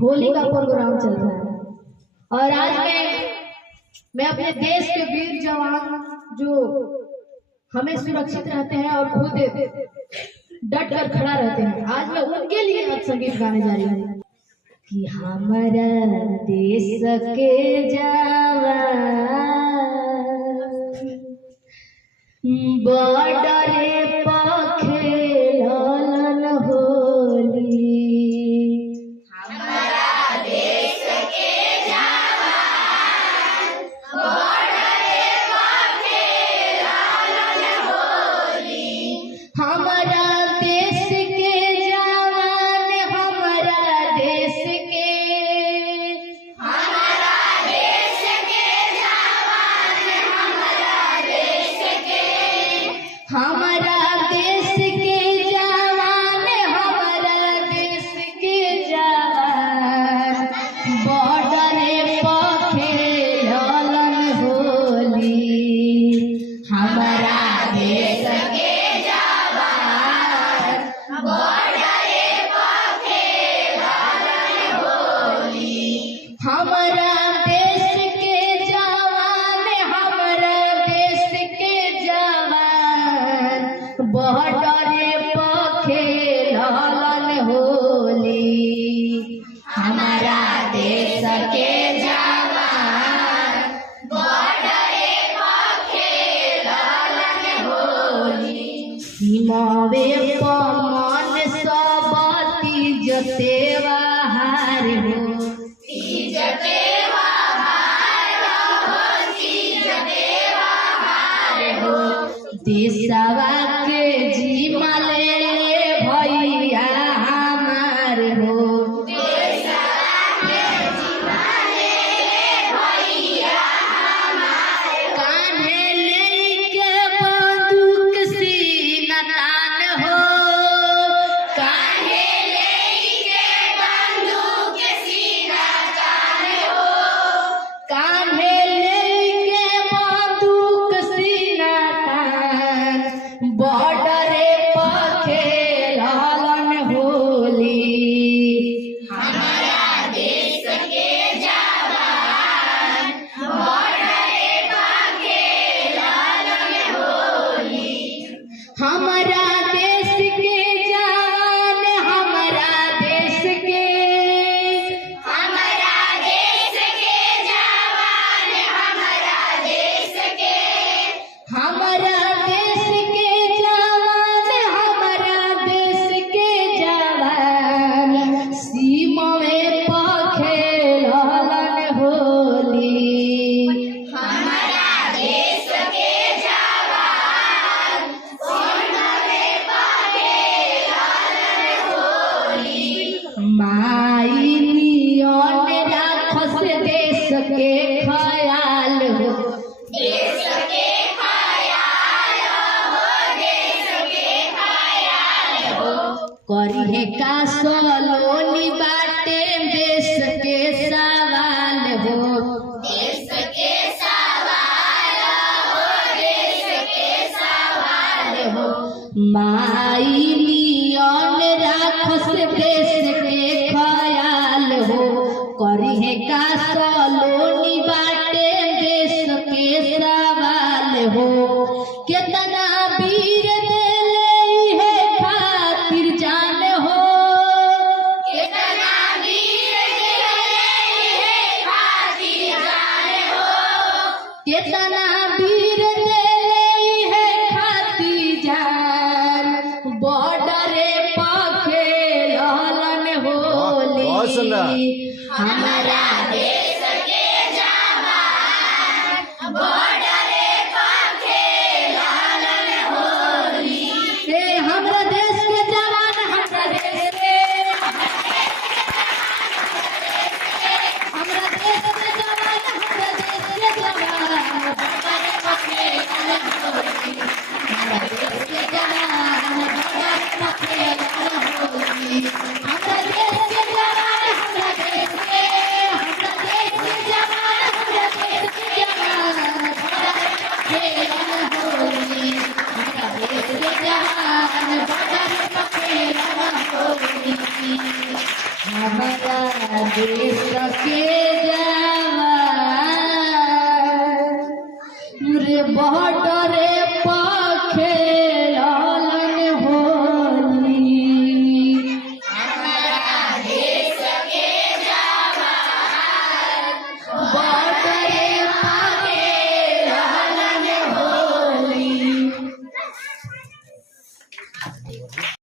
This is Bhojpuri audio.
होली का प्रोग्राम चल रहा है और आज मैं अपने देश के वीर जवान जो हमें सुरक्षित रहते हैं और खुद डट कर खड़ा रहते हैं, आज मैं उनके लिए आज संगीत गाने जा रही हूँ कि हमारा देश के जवान बॉर्डरे पर खेलन होली। हमारा देश के जवान बॉर्डरे पर खेलन होली। हमारा देश के जवान हमारा देश के हमारा देश के जवान हमारा देश के जवान बॉर्डरे पर खेलन होली। हमारा देश के जवान बॉर्डरे पर खेलन होली। हमारा देश के जवान हमारा देश के जवान बॉर्डरे पर खेलन होली। हमारा देश के जवान बॉर्डरे पर खेलन होली। सीमावे पर मन सब तीज त्योहार हो। तीज त्योहार हो, तीज त्योहार हो। देशवा के जीमा ले भैया हमार हो। कान्हे लेके बंदूक सीना तान हो। कान्हे लेके बंदूक सीना तान हो। कान्हे लेके बंदूक सीना तान बॉर्डरे पर खेलन होली। हमारा देश के जवान बॉर्डरे पर खेलन होली। हमारा देश के जवान हमारा देश के हमारा देश के जवान हमारा देश के हमारा देश के जवान हमारा देश के जवान सीमा में पर खेलन होली। हमारा देश के जवान बॉर्डरे पर खेलन होली। माई नियन राखस देश के ख्याल हो। देश के ख्याल हो, देश के ख्याल हो। करिहे का सलोनी बाटे देश के सवाल हो। देश के सवाल हो, देश के सवाल हो। माई नियन राखस देश के ख्याल हो। करिहे का सलोनी बाटे देश के सवाल हो। केतना वीर देले है खातिर जान हो। कितना वीर दिले है खातिर जान हो। केतना वीर देले है खातिर जान बॉर्डरे पर खेलन होली। हमारा देश के जवान बॉर्डरे पर खेलन होली। हमरा देश के जवान हमरा देश के हमरा देश के जवान हमरा देश के जवान बॉर्डरे पर खेलन होली। हमरा देश के जवान बॉर्डरे पर खेलन होली। हमरा देश के जवान हमरा देश के हमरा देश के जवान हमरा देश के जवान देश के जवान रे बॉर्डर पे